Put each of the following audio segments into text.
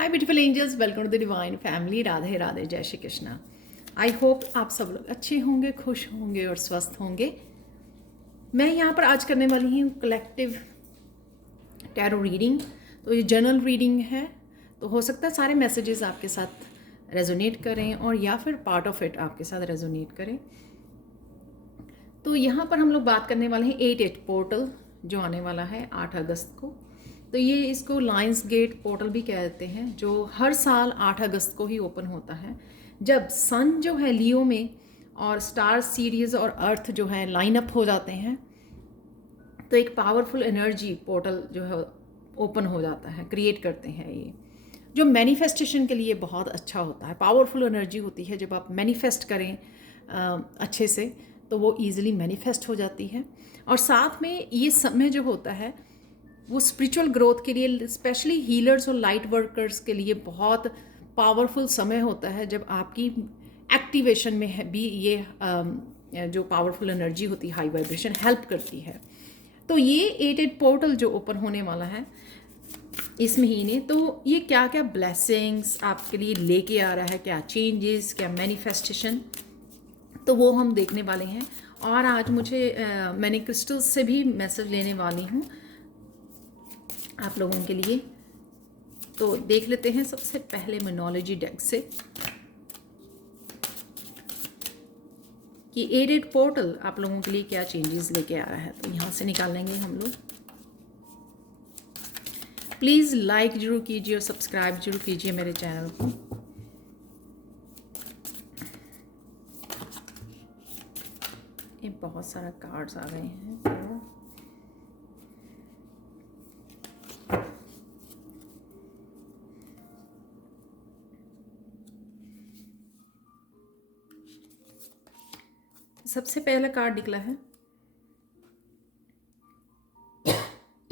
Hi beautiful angels, welcome to the divine family. Radhe Radhe, जय Shri Krishna. I hope आप सब लोग अच्छे होंगे, खुश होंगे और स्वस्थ होंगे। मैं यहाँ पर आज करने वाली हूँ कलेक्टिव टैरो रीडिंग। तो ये जर्नल रीडिंग है, तो हो सकता है सारे मैसेजेस आपके साथ रेजोनेट करें और या फिर पार्ट ऑफ इट आपके साथ रेजोनेट करें। तो यहाँ पर हम लोग बात करने वाले हैं 8-8 पोर्टल जो आने वाला है 8 अगस्त को। तो ये इसको लायंस गेट पोर्टल भी कहते हैं, जो हर साल 8 अगस्त को ही ओपन होता है, जब सन जो है लियो में और स्टार सीरीज और अर्थ जो है लाइन अप हो जाते हैं। तो एक पावरफुल एनर्जी पोर्टल जो है ओपन हो जाता है, क्रिएट करते हैं। ये जो मैनिफेस्टेशन के लिए बहुत अच्छा होता है, पावरफुल एनर्जी होती है। जब आप मैनिफेस्ट करें अच्छे से तो वो ईजिली मैनिफेस्ट हो जाती है। और साथ में ये समय जो होता है वो स्पिरिचुअल ग्रोथ के लिए, स्पेशली हीलर्स और लाइट वर्कर्स के लिए बहुत पावरफुल समय होता है, जब आपकी एक्टिवेशन में है भी ये जो पावरफुल एनर्जी होती है, हाई वाइब्रेशन हेल्प करती है। तो ये 8-8 पोर्टल जो ओपन होने वाला है इस महीने, तो ये क्या क्या ब्लेसिंग्स आपके लिए लेके आ रहा है, क्या चेंजेस, क्या मैनिफेस्टेशन, तो वो हम देखने वाले हैं। और आज मैंने क्रिस्टल्स से भी मैसेज लेने वाली हूँ आप लोगों के लिए। तो देख लेते हैं सबसे पहले मोनोलॉजी डेक से कि 8-8 पोर्टल आप लोगों के लिए क्या चेंजेस लेके आ रहा है। तो यहाँ से निकालेंगे हम लोग। प्लीज़ लाइक जरूर कीजिए और सब्सक्राइब जरूर कीजिए मेरे चैनल को। ये बहुत सारा कार्ड्स आ गए हैं। सबसे पहला कार्ड निकला है,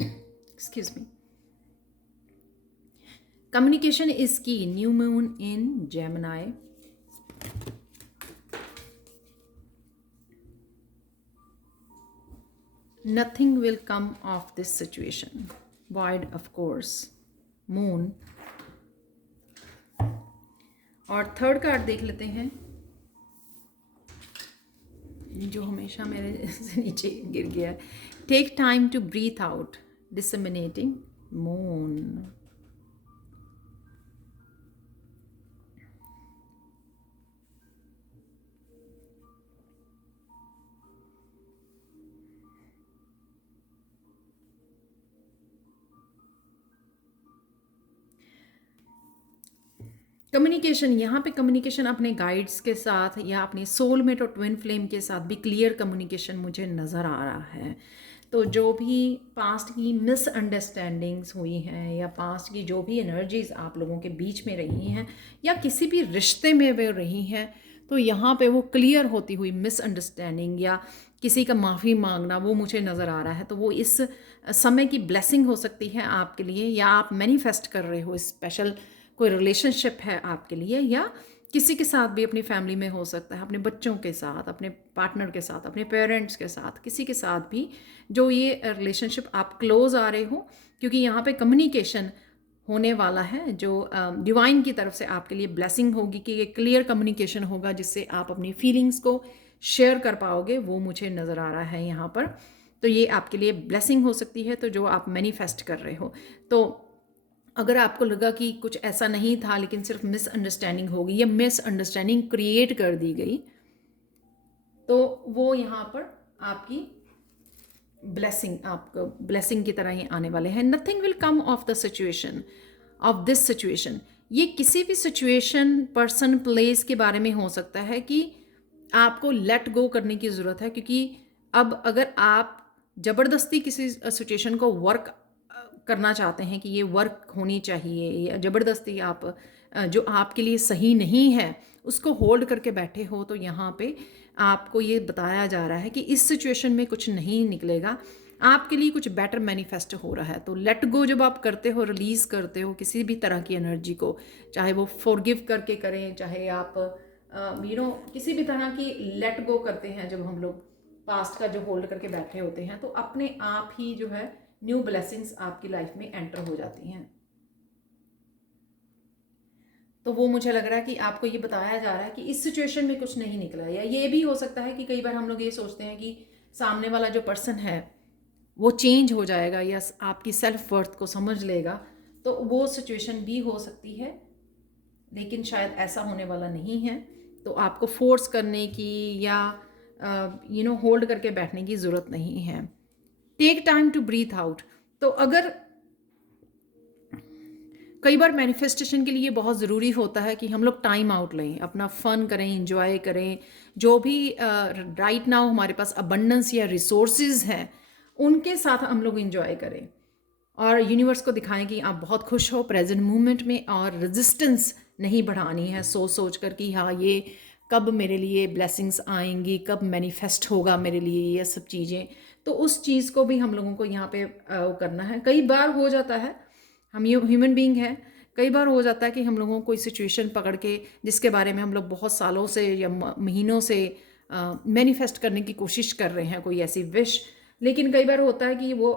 एक्सक्यूज मी, कम्युनिकेशन इज की, new moon in Gemini. Nothing will come of this situation. Void, of course. Moon. और थर्ड कार्ड देख लेते हैं, जो हमेशा मेरे से नीचे गिर गया। Take time to breathe out, disseminating moon. Communication, यहाँ पे कम्युनिकेशन अपने गाइड्स के साथ या अपने सोलमेट और ट्विन फ्लेम के साथ भी क्लियर कम्युनिकेशन मुझे नज़र आ रहा है। तो जो भी पास्ट की मिसअंडरस्टैंडिंग्स हुई हैं या पास्ट की जो भी एनर्जीज आप लोगों के बीच में रही हैं या किसी भी रिश्ते में वे रही हैं, तो यहाँ पे वो क्लियर होती हुई मिसअंडरस्टैंडिंग या किसी का माफ़ी मांगना वो मुझे नज़र आ रहा है। तो वो इस समय की ब्लेसिंग हो सकती है आपके लिए, या आप मैनिफेस्ट कर रहे हो स्पेशल कोई रिलेशनशिप है आपके लिए, या किसी के साथ भी अपनी फैमिली में हो सकता है, अपने बच्चों के साथ, अपने पार्टनर के साथ, अपने पेरेंट्स के साथ, किसी के साथ भी जो ये रिलेशनशिप आप क्लोज आ रहे हो, क्योंकि यहाँ पे कम्युनिकेशन होने वाला है जो डिवाइन की तरफ से आपके लिए ब्लेसिंग होगी कि ये क्लियर कम्युनिकेशन होगा जिससे आप अपनी फीलिंग्स को शेयर कर पाओगे, वो मुझे नज़र आ रहा है यहाँ पर। तो ये आपके लिए ब्लेसिंग हो सकती है, तो जो आप मैनिफेस्ट कर रहे हो। तो अगर आपको लगा कि कुछ ऐसा नहीं था लेकिन सिर्फ मिसअंडरस्टैंडिंग हो गई या मिसअंडरस्टैंडिंग क्रिएट कर दी गई, तो वो यहाँ पर आपकी ब्लेसिंग, आपको ब्लेसिंग की तरह ही आने वाले हैं। Nothing will come of the situation, of this situation. ये किसी भी सिचुएशन, पर्सन, प्लेस के बारे में हो सकता है कि आपको लेट गो करने की ज़रूरत है, क्योंकि अब अगर आप ज़बरदस्ती किसी सिचुएशन को वर्क करना चाहते हैं कि ये वर्क होनी चाहिए, या ज़बरदस्ती आप जो आपके लिए सही नहीं है उसको होल्ड करके बैठे हो, तो यहाँ पे आपको ये बताया जा रहा है कि इस सिचुएशन में कुछ नहीं निकलेगा, आपके लिए कुछ बेटर मैनिफेस्ट हो रहा है। तो लेट गो जब आप करते हो, रिलीज़ करते हो किसी भी तरह की एनर्जी को, चाहे वो फॉरगिव करके करें, चाहे आप किसी भी तरह की लेट गो करते हैं, जब हम लोग पास्ट का जो होल्ड करके बैठे होते हैं, तो अपने आप ही जो है न्यू ब्लेसिंग्स आपकी लाइफ में एंटर हो जाती हैं। तो वो मुझे लग रहा है कि आपको ये बताया जा रहा है कि इस सिचुएशन में कुछ नहीं निकला। या ये भी हो सकता है कि कई बार हम लोग ये सोचते हैं कि सामने वाला जो पर्सन है वो चेंज हो जाएगा या आपकी सेल्फ वर्थ को समझ लेगा, तो वो सिचुएशन भी हो सकती है, लेकिन शायद ऐसा होने वाला नहीं है। तो आपको फोर्स करने की या होल्ड करके बैठने की ज़रूरत नहीं है। Take time to breathe out. तो अगर कई बार मैनिफेस्टेशन के लिए बहुत ज़रूरी होता है कि हम लोग टाइम आउट लें, अपना फ़न करें, इंजॉय करें, जो भी राइट नाउ हमारे पास अबंडेंस या रिसोर्सेज हैं उनके साथ हम लोग इंजॉय करें और यूनिवर्स को दिखाएं कि आप बहुत खुश हो प्रेजेंट मोमेंट में, और रेजिस्टेंस नहीं बढ़ानी है सोच सोच कर कि हाँ ये कब मेरे लिए ब्लेसिंग्स आएंगी, कब मैनिफेस्ट होगा मेरे लिए ये सब चीज़ें। तो उस चीज़ को भी हम लोगों को यहाँ पे वो करना है। कई बार हो जाता है, हम ह्यूमन बीइंग हैं, कई बार हो जाता है कि हम लोगों को कोई सिचुएशन पकड़ के जिसके बारे में हम लोग बहुत सालों से या महीनों से मैनिफेस्ट करने की कोशिश कर रहे हैं, कोई ऐसी विश, लेकिन कई बार होता है कि वो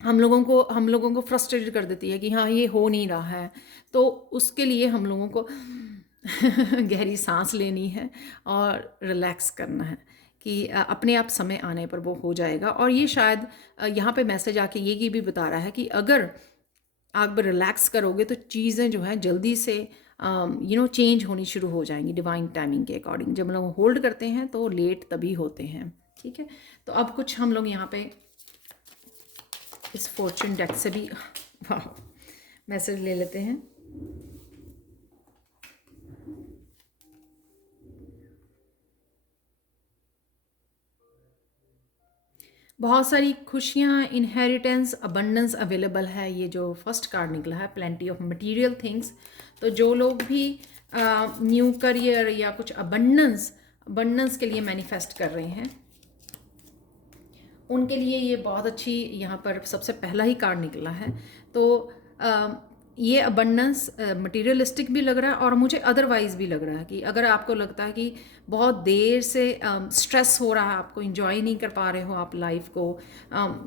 हम लोगों को फ्रस्ट्रेटेड कर देती है कि हाँ ये हो नहीं रहा है। तो उसके लिए हम लोगों को गहरी सांस लेनी है और रिलैक्स करना है कि अपने आप समय आने पर वो हो जाएगा। और ये शायद यहाँ पे मैसेज आके ये भी बता रहा है कि अगर आप रिलैक्स करोगे तो चीज़ें जो हैं जल्दी से चेंज होनी शुरू हो जाएंगी डिवाइन टाइमिंग के अकॉर्डिंग। जब हम लोग होल्ड करते हैं तो लेट तभी होते हैं। ठीक है, तो अब कुछ हम लोग यहाँ पे इस फॉर्चून डेक से भी वाह मैसेज ले लेते हैं। बहुत सारी खुशियाँ, इनहेरिटेंस, अबंडेंस अवेलेबल है। ये जो फर्स्ट कार्ड निकला है, प्लेंटी ऑफ मटेरियल थिंग्स। तो जो लोग भी न्यू करियर या कुछ अबंडेंस के लिए मैनिफेस्ट कर रहे हैं उनके लिए ये बहुत अच्छी यहाँ पर सबसे पहला ही कार्ड निकला है। तो ये अबंडेंस मटेरियलिस्टिक भी लग रहा है और मुझे अदरवाइज़ भी लग रहा है कि अगर आपको लगता है कि बहुत देर से स्ट्रेस हो रहा है, आपको इंजॉय नहीं कर पा रहे हो आप लाइफ को,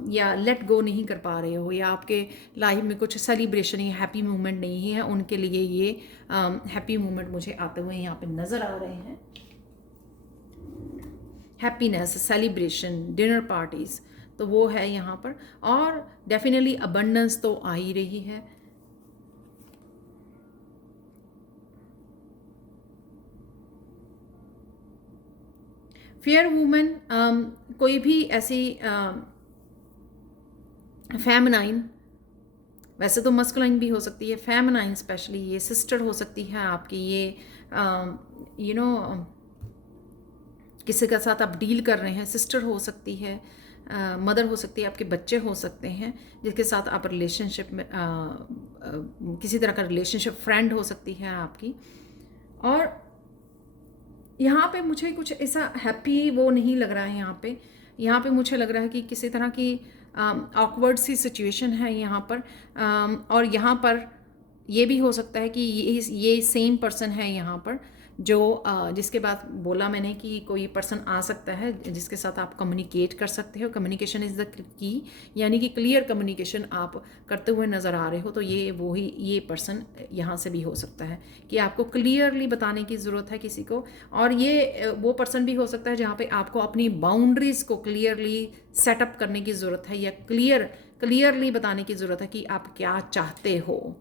या लेट गो नहीं कर पा रहे हो, या आपके लाइफ में कुछ सेलिब्रेशन या हैप्पी मोमेंट नहीं है, उनके लिए ये हैप्पी मोमेंट मुझे आते हुए यहाँ पे नज़र आ रहे हैं। हैप्पीनेस, सेलिब्रेशन, डिनर पार्टीज़, तो वो है यहाँ पर। और डेफिनेटली अबंडेंस तो आ ही रही है। फेयर वुमेन, कोई भी ऐसी फेमिनाइन, वैसे तो मस्कुलाइन भी हो सकती है, फेमिनाइन स्पेशली ये सिस्टर हो सकती है आपकी, ये किसी के साथ आप डील कर रहे हैं, सिस्टर हो सकती है, मदर हो सकती है, आपके बच्चे हो सकते हैं जिसके साथ आप रिलेशनशिप में किसी तरह का रिलेशनशिप, फ्रेंड हो सकती है आपकी। और यहाँ पे मुझे कुछ ऐसा हैप्पी वो नहीं लग रहा है। यहाँ पे मुझे लग रहा है कि किसी तरह की ऑकवर्ड सी सिचुएशन है यहाँ पर। और यहाँ पर ये भी हो सकता है कि ये सेम पर्सन है यहाँ पर जो जिसके बाद बोला मैंने कि कोई पर्सन आ सकता है जिसके साथ आप कम्युनिकेट कर सकते हो। कम्युनिकेशन इज़ द की, यानी कि क्लियर कम्युनिकेशन आप करते हुए नज़र आ रहे हो। तो ये पर्सन यहाँ से भी हो सकता है कि आपको क्लियरली बताने की ज़रूरत है किसी को। और ये वो पर्सन भी हो सकता है जहाँ पे आपको अपनी बाउंड्रीज़ को क्लियरली सेटअप करने की ज़रूरत है, या क्लियरली बताने की ज़रूरत है कि आप क्या चाहते हो।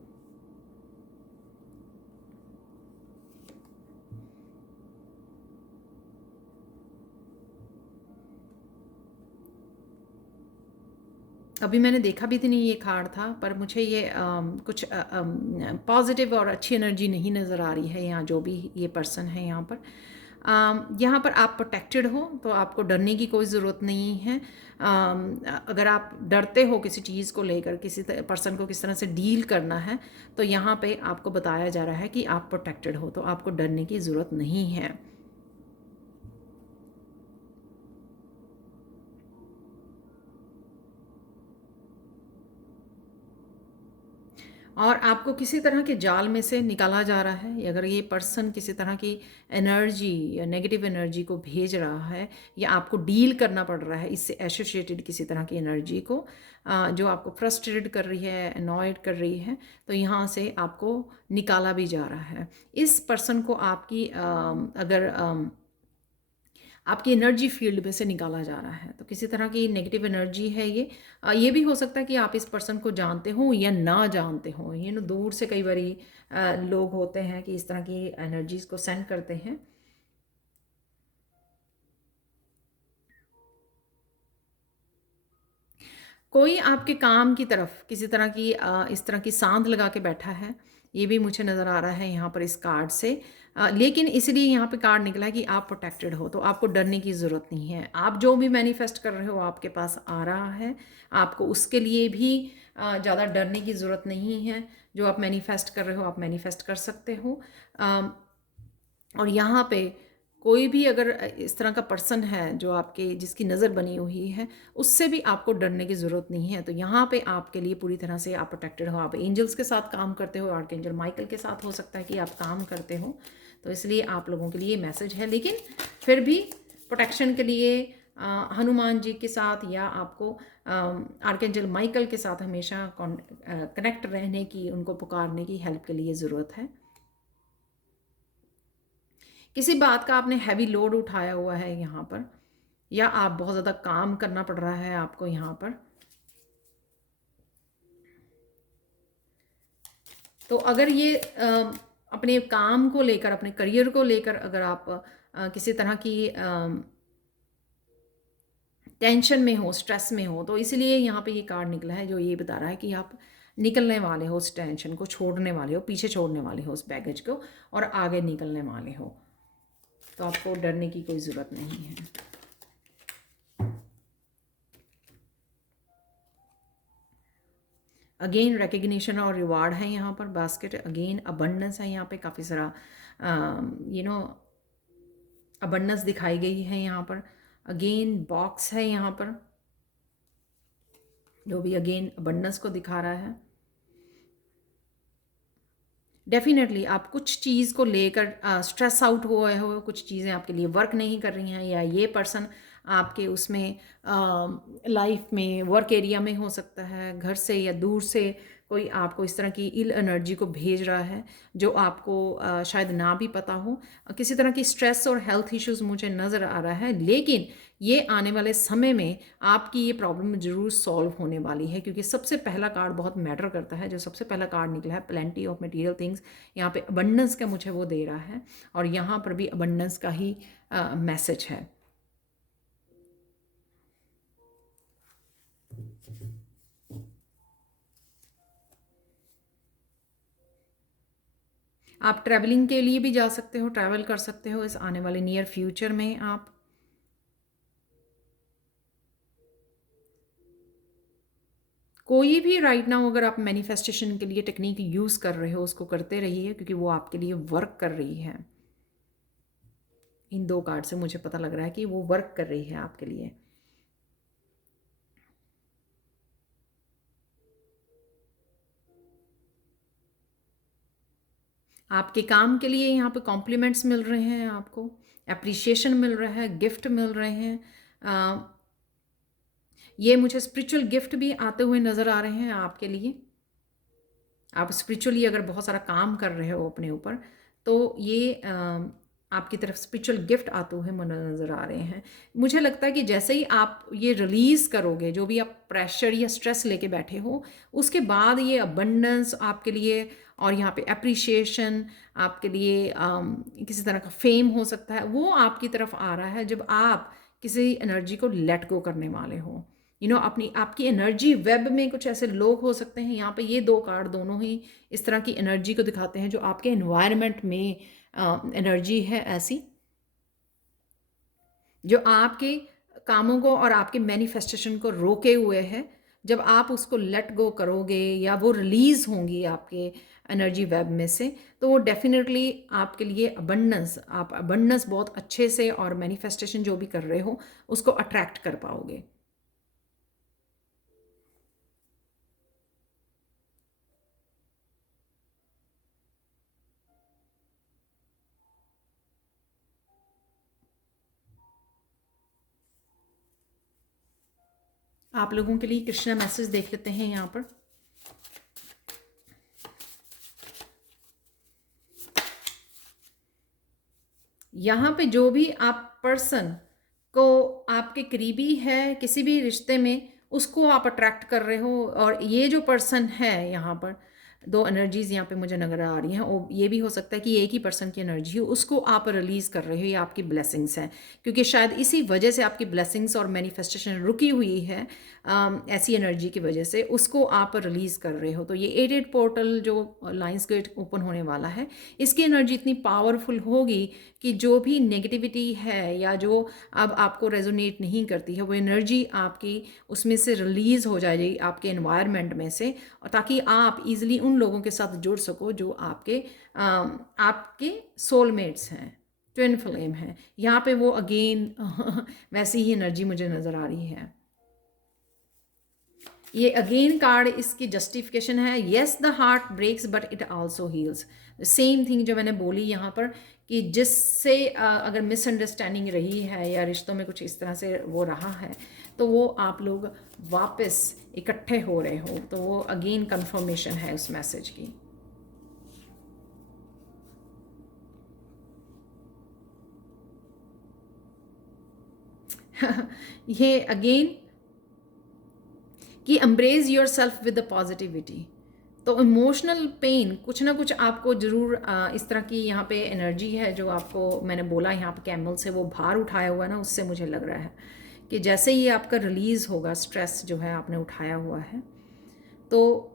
अभी मैंने देखा भी तो नहीं ये कार्ड था, पर मुझे ये कुछ पॉजिटिव और अच्छी एनर्जी नहीं नज़र आ रही है यहाँ जो भी ये पर्सन है यहाँ पर। यहाँ पर आप प्रोटेक्टेड हो तो आपको डरने की कोई ज़रूरत नहीं है। अगर आप डरते हो किसी चीज़ को लेकर, किसी पर्सन को किस तरह से डील करना है, तो यहाँ पे आपको बताया जा रहा है कि आप प्रोटेक्टेड हो, तो आपको डरने की ज़रूरत नहीं है। और आपको किसी तरह के जाल में से निकाला जा रहा है। अगर ये पर्सन किसी तरह की एनर्जी या नेगेटिव एनर्जी को भेज रहा है या आपको डील करना पड़ रहा है इससे एसोसिएटेड किसी तरह की एनर्जी को, जो आपको फ्रस्ट्रेटेड कर रही है, अनॉयड कर रही है, तो यहाँ से आपको निकाला भी जा रहा है। इस पर्सन को आपकी अगर आपकी एनर्जी फील्ड में से निकाला जा रहा है, तो किसी तरह की नेगेटिव एनर्जी है ये। ये भी हो सकता है कि आप इस पर्सन को जानते हो या ना जानते हो। ये ना दूर से कई बारी लोग होते हैं कि इस तरह की एनर्जीज को सेंड करते हैं। कोई आपके काम की तरफ किसी तरह की इस तरह की सांध लगा के बैठा है, ये भी मुझे नज़र आ रहा है यहाँ पर इस कार्ड से। लेकिन इसलिए यहाँ पे कार्ड निकला है कि आप प्रोटेक्टेड हो, तो आपको डरने की ज़रूरत नहीं है। आप जो भी मैनिफेस्ट कर रहे हो आपके पास आ रहा है, आपको उसके लिए भी ज़्यादा डरने की ज़रूरत नहीं है। जो आप मैनिफेस्ट कर रहे हो आप मैनिफेस्ट कर सकते हो। और यहाँ पे कोई भी अगर इस तरह का पर्सन है जो आपके जिसकी नज़र बनी हुई है, उससे भी आपको डरने की ज़रूरत नहीं है। तो यहाँ पे आपके लिए पूरी तरह से आप प्रोटेक्टेड हो। आप एंजल्स के साथ काम करते हो, आर्कएंजल माइकल के साथ हो सकता है कि आप काम करते हो, तो इसलिए आप लोगों के लिए मैसेज है। लेकिन फिर भी प्रोटेक्शन के लिए हनुमान जी के साथ या आपको आर्कएंजल माइकल के साथ हमेशा कनेक्ट रहने की, उनको पुकारने की, हेल्प के लिए ज़रूरत है। किसी बात का आपने हैवी लोड उठाया हुआ है यहाँ पर, या आप बहुत ज़्यादा काम करना पड़ रहा है आपको यहाँ पर, तो अगर ये अपने काम को लेकर, अपने करियर को लेकर अगर आप किसी तरह की टेंशन में हो, स्ट्रेस में हो, तो इसलिए यहाँ पे ये कार्ड निकला है जो ये बता रहा है कि आप निकलने वाले हो, उस टेंशन को छोड़ने वाले हो, पीछे छोड़ने वाले हो उस बैगेज को, और आगे निकलने वाले हो। तो आपको डरने की कोई ज़रूरत नहीं है। अगेन रिकग्निशन और रिवार्ड है यहाँ पर, बास्केट, अगेन अबंडेंस है यहाँ पे, काफ़ी सारा अबंडेंस दिखाई गई है यहाँ पर। अगेन बॉक्स है यहाँ पर जो भी अगेन अबंडेंस को दिखा रहा है। डेफिनेटली आप कुछ चीज़ को लेकर स्ट्रेस आउट हुए हो, कुछ चीज़ें आपके लिए वर्क नहीं कर रही हैं, या ये पर्सन आपके उसमें लाइफ में, वर्क एरिया में हो सकता है, घर से या दूर से कोई आपको इस तरह की इल एनर्जी को भेज रहा है जो आपको शायद ना भी पता हो। किसी तरह की स्ट्रेस और हेल्थ इश्यूज मुझे नज़र आ रहा है, लेकिन ये आने वाले समय में आपकी ये प्रॉब्लम ज़रूर सॉल्व होने वाली है, क्योंकि सबसे पहला कार्ड बहुत मैटर करता है। जो सबसे पहला कार्ड निकला है प्लेंटी ऑफ मटेरियल थिंग्स, यहाँ पे अबंडेंस का मुझे वो दे रहा है, और यहाँ पर भी अबंडेंस का ही मैसेज है। आप ट्रैवलिंग के लिए भी जा सकते हो, ट्रैवल कर सकते हो इस आने वाले नियर फ्यूचर में। आप कोई भी राइट नाउ अगर आप मैनिफेस्टेशन के लिए टेक्निक यूज़ कर रहे हो, उसको करते रहिए, क्योंकि वो आपके लिए वर्क कर रही है। इन दो कार्ड से मुझे पता लग रहा है कि वो वर्क कर रही है आपके लिए। आपके काम के लिए यहाँ पे कॉम्प्लीमेंट्स मिल रहे हैं, आपको एप्रिसिएशन मिल रहा है, गिफ्ट मिल रहे हैं। ये मुझे स्पिरिचुअल गिफ्ट भी आते हुए नज़र आ रहे हैं आपके लिए। आप स्पिरिचुअली अगर बहुत सारा काम कर रहे हो अपने ऊपर, तो ये आपकी तरफ स्पिरिचुअल गिफ्ट आते हुए मन नज़र आ रहे हैं। मुझे लगता है कि जैसे ही आप ये रिलीज़ करोगे, जो भी आप प्रेशर या स्ट्रेस लेके बैठे हो, उसके बाद ये अबंडेंस आपके लिए, और यहाँ पे अप्रिशिएशन आपके लिए, किसी तरह का फेम हो सकता है, वो आपकी तरफ आ रहा है जब आप किसी एनर्जी को लेट गो करने वाले हो। अपनी आपकी एनर्जी वेब में कुछ ऐसे लोग हो सकते हैं। यहाँ पे ये दो कार्ड दोनों ही इस तरह की एनर्जी को दिखाते हैं जो आपके एनवायरनमेंट में एनर्जी है ऐसी, जो आपके कामों को और आपके मैनिफेस्टेशन को रोके हुए है। जब आप उसको लेट गो करोगे या वो रिलीज़ होंगी आपके एनर्जी वेब में से, तो वो डेफिनेटली आपके लिए अबंडेंस, आप अबंडेंस बहुत अच्छे से, और मैनिफेस्टेशन जो भी कर रहे हो उसको अट्रैक्ट कर पाओगे। आप लोगों के लिए कृष्णा मैसेज देख लेते हैं यहाँ पर। यहाँ पे जो भी आप पर्सन को आपके करीबी है किसी भी रिश्ते में, उसको आप अट्रैक्ट कर रहे हो। और ये जो पर्सन है यहाँ पर, दो एनर्जीज यहाँ पे मुझे नजर आ रही हैं, और ये भी हो सकता है कि एक ही पर्सन की एनर्जी हो, उसको आप रिलीज कर रहे हो। ये आपकी ब्लेसिंग्स हैं, क्योंकि शायद इसी वजह से आपकी ब्लेसिंग्स और मैनिफेस्टेशन रुकी हुई है। ऐसी एनर्जी की वजह से उसको आप रिलीज कर रहे हो। तो ये 88 पोर्टल जो लाइंस गेट ओपन होने वाला है, इसकी एनर्जी इतनी पावरफुल होगी कि जो भी नेगेटिविटी है या जो अब आपको रेजोनेट नहीं करती है, वो एनर्जी आपकी उसमें से रिलीज हो जाएगी, आपके एनवायरनमेंट में से, और ताकि आप इजीली उन लोगों के साथ जुड़ सको जो आपके सोलमेट्स हैं, ट्विन फ्लेम हैं। यहाँ पे वो अगेन वैसी ही एनर्जी मुझे नज़र आ रही है। ये अगेन कार्ड इसकी जस्टिफिकेशन है, yes the heart breaks but it also heals. Same thing जो मैंने बोली यहाँ पर, कि जिससे अगर मिसअंडरस्टैंडिंग रही है या रिश्तों में कुछ इस तरह से वो रहा है, तो वो आप लोग वापस इकट्ठे हो रहे हो। तो वो अगेन कंफर्मेशन है उस मैसेज की। ये अगेन कि embrace your self with the positivity. तो इमोशनल पेन कुछ ना कुछ आपको ज़रूर इस तरह की यहाँ पे एनर्जी है जो आपको मैंने बोला यहाँ पे कैमल से वो भार उठाया हुआ है ना, उससे मुझे लग रहा है कि जैसे ही आपका रिलीज़ होगा स्ट्रेस जो है आपने उठाया हुआ है, तो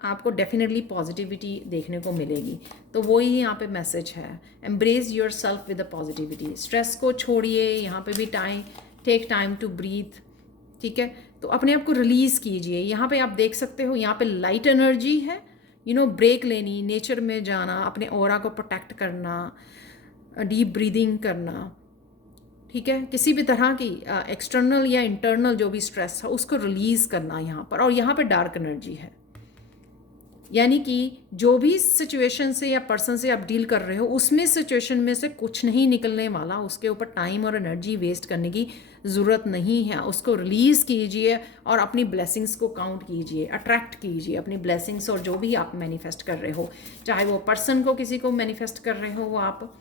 आपको डेफिनेटली पॉजिटिविटी देखने को मिलेगी। तो वही यहाँ पे मैसेज है, embrace your self with the positivity. Stress को छोड़िए, यहाँ पे भी टेक टाइम टू ब्रीथ, ठीक है। तो अपने आप को रिलीज़ कीजिए। यहाँ पे आप देख सकते हो, यहाँ पे लाइट एनर्जी है, ब्रेक लेनी, नेचर में जाना, अपने ऑरा को प्रोटेक्ट करना, डीप ब्रीदिंग करना, ठीक है। किसी भी तरह की एक्सटर्नल या इंटरनल जो भी स्ट्रेस है उसको रिलीज़ करना यहाँ पर। और यहाँ पे डार्क एनर्जी है, यानी कि जो भी सिचुएशन से या पर्सन से आप डील कर रहे हो, उसमें सिचुएशन में से कुछ नहीं निकलने वाला, उसके ऊपर टाइम और एनर्जी वेस्ट करने की ज़रूरत नहीं है। उसको रिलीज़ कीजिए और अपनी ब्लेसिंग्स को काउंट कीजिए, अट्रैक्ट कीजिए अपनी ब्लेसिंग्स। और जो भी आप मैनिफेस्ट कर रहे हो, चाहे वो पर्सन को किसी को मैनिफेस्ट कर रहे हो, वो आप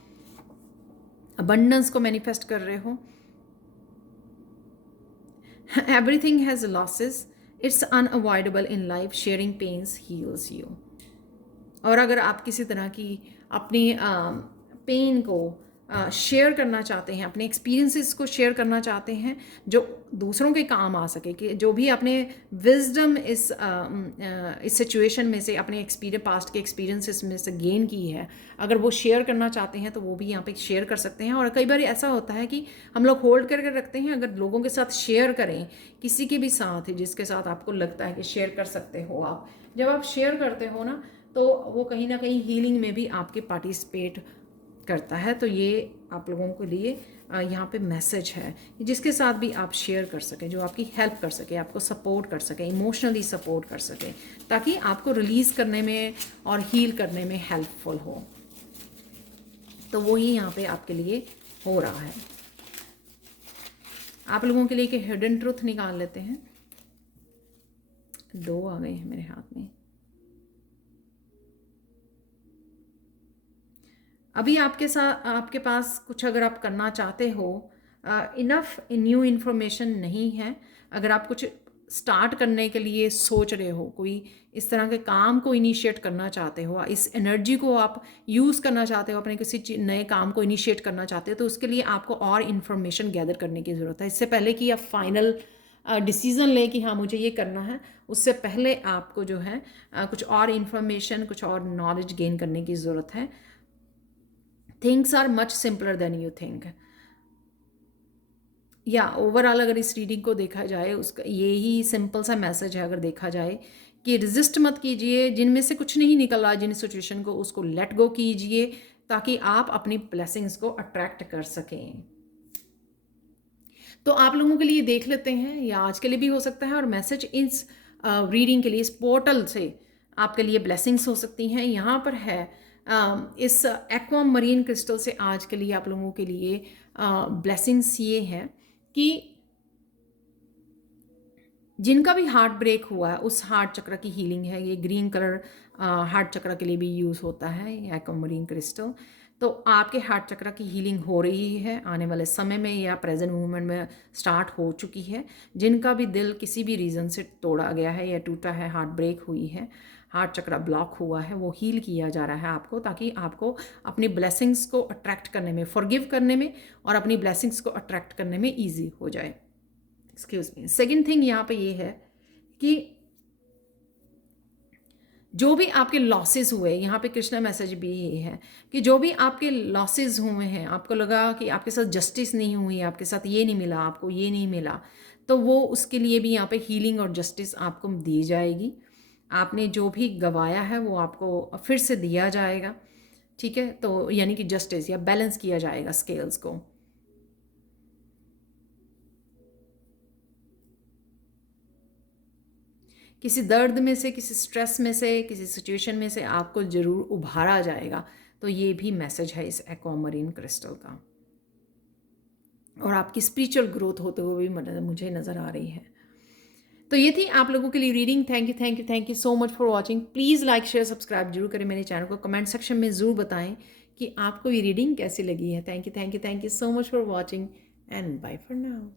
अबंडेंस को मैनिफेस्ट कर रहे हो, everything has losses, it's unavoidable in life, sharing pains heals you. और अगर आप किसी तरह की अपनी पेन को शेयर करना चाहते हैं, अपने एक्सपीरियंसेस को शेयर करना चाहते हैं जो दूसरों के काम आ सके, कि जो भी आपने विजडम इस सिचुएशन में से, अपने पास्ट के एक्सपीरियंसेस में से गेन की है, अगर वो शेयर करना चाहते हैं तो वो भी यहाँ पे शेयर कर सकते हैं। और कई बार ऐसा होता है कि हम लोग होल्ड करके रखते हैं, अगर लोगों के साथ शेयर करें, किसी के भी साथ जिसके साथ आपको लगता है कि शेयर कर सकते हो आप, जब आप शेयर करते हो ना, तो वो कहीं ना कहीं हीलिंग में भी आपके पार्टिसिपेट करता है। तो ये आप लोगों के लिए यहाँ पे मैसेज है, जिसके साथ भी आप शेयर कर सकें, जो आपकी हेल्प कर सके, आपको सपोर्ट कर सके, इमोशनली सपोर्ट कर सके, ताकि आपको रिलीज़ करने में और हील करने में हेल्पफुल हो। तो वो ही यहाँ पे आपके लिए हो रहा है। आप लोगों के लिए एक हिडन ट्रुथ निकाल लेते हैं। 2 आ गए हैं मेरे हाथ में। अभी आपके पास कुछ अगर आप करना चाहते हो, इनफ न्यू इन्फॉर्मेशन नहीं है। अगर आप कुछ स्टार्ट करने के लिए सोच रहे हो, कोई इस तरह के काम को इनिशिएट करना चाहते हो, इस एनर्जी को आप यूज़ करना चाहते हो, अपने किसी नए काम को इनिशिएट करना चाहते हो, तो उसके लिए आपको और इन्फॉर्मेशन गैदर करने की ज़रूरत है। इससे पहले कि आप फाइनल डिसीज़न लें कि हाँ मुझे ये करना है, उससे पहले आपको जो है कुछ और इन्फॉर्मेशन, कुछ और नॉलेज गेन करने की ज़रूरत है। Things are much simpler than you think. या ओवरऑल अगर इस रीडिंग को देखा जाए, उसका यही सिंपल सा मैसेज है, अगर देखा जाए कि रेजिस्ट मत कीजिए, जिनमें से कुछ नहीं निकल रहा जिन सिचुएशन को, उसको लेट गो कीजिए, ताकि आप अपनी ब्लेसिंग्स को अट्रैक्ट कर सकें। तो आप लोगों के लिए देख लेते हैं, या आज के लिए भी हो सकता है, और मैसेज इस रीडिंग के लिए, इस पोर्टल से आपके लिए ब्लेसिंग्स हो सकती हैं। यहाँ पर है इस एक्वा मरीन क्रिस्टल से आज के लिए आप लोगों के लिए ब्लेसिंग्स ये हैं कि जिनका भी हार्ट ब्रेक हुआ है उस हार्ट चक्र की हीलिंग है। ये ग्रीन कलर हार्ट चक्र के लिए भी यूज़ होता है, ये एक्वामरीन क्रिस्टल। तो आपके हार्ट चक्र की हीलिंग हो रही है आने वाले समय में या प्रेजेंट मूवमेंट में स्टार्ट हो चुकी है। जिनका भी दिल किसी भी रीज़न से तोड़ा गया है या टूटा है, हार्ट ब्रेक हुई है, हार्ट चक्र ब्लॉक हुआ है, वो हील किया जा रहा है आपको, ताकि आपको अपनी ब्लेसिंग्स को अट्रैक्ट करने में, फॉरगिव करने में और अपनी ब्लेसिंग्स को अट्रैक्ट करने में ईजी हो जाए। Excuse me. सेकेंड थिंग यहाँ पे ये है कि जो भी आपके लॉसेस हुए, यहाँ पे कृष्णा मैसेज भी ये है कि जो भी आपके लॉसेस हुए हैं, आपको लगा कि आपके साथ जस्टिस नहीं हुई, आपके साथ ये नहीं मिला, आपको ये नहीं मिला, तो वो उसके लिए भी यहाँ पे हीलिंग और जस्टिस आपको दी जाएगी। आपने जो भी गवाया है वो आपको फिर से दिया जाएगा, ठीक है। तो यानी कि जस्टिस या बैलेंस किया जाएगा स्केल्स को। किसी दर्द में से, किसी स्ट्रेस में से, किसी सिचुएशन में से आपको ज़रूर उभारा जाएगा। तो ये भी मैसेज है इस एक्वामरीन क्रिस्टल का। और आपकी स्पिरिचुअल ग्रोथ होते हुए भी मुझे नज़र आ रही है। तो ये थी आप लोगों के लिए reading. Thank you thank you thank you so much for watching. Please like share subscribe जरूर करें मेरे चैनल को। कमेंट सेक्शन में ज़रूर बताएं कि आपको ये रीडिंग कैसी लगी है। Thank you so much for watching and bye for now.